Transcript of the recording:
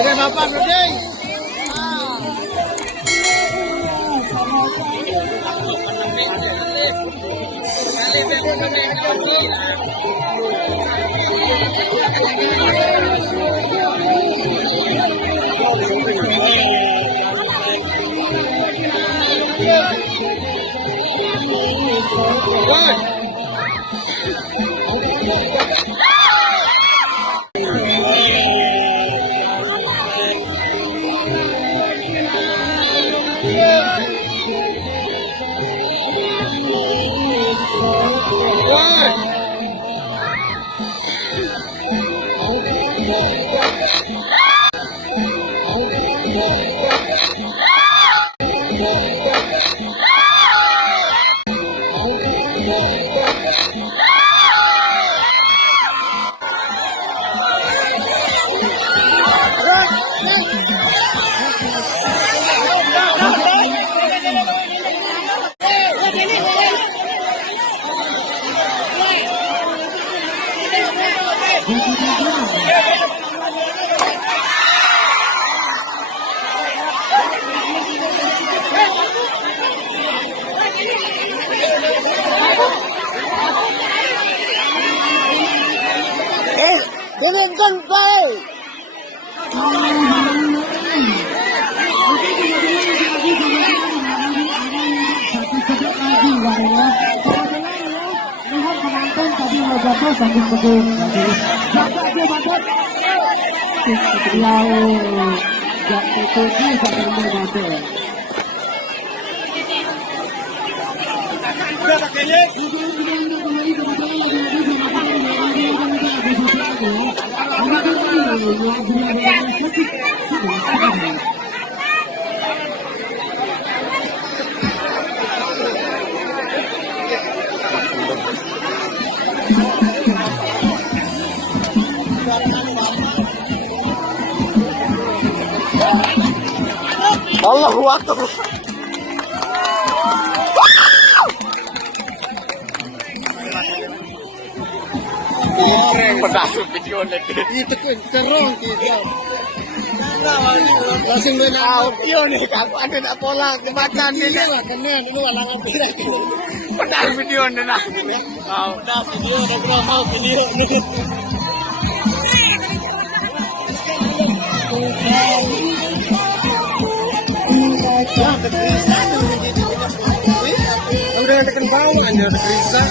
Oke, Bapak, Broding. Diminkan baik. Lihat penonton tadi jatuh sambil teguk. Beliau jatuh tinggi sambil jatuh. Allahu Akbar. Pedas video lagi. Itu kerong kita. Langsung benar. Audio nih, aku ada nak pola kebatan ni lah. Kena dulu alangan berat. Pedas video ni lah. Pedas video, dah kurang mau video ni. Udah tekan bawah aja ada krisis.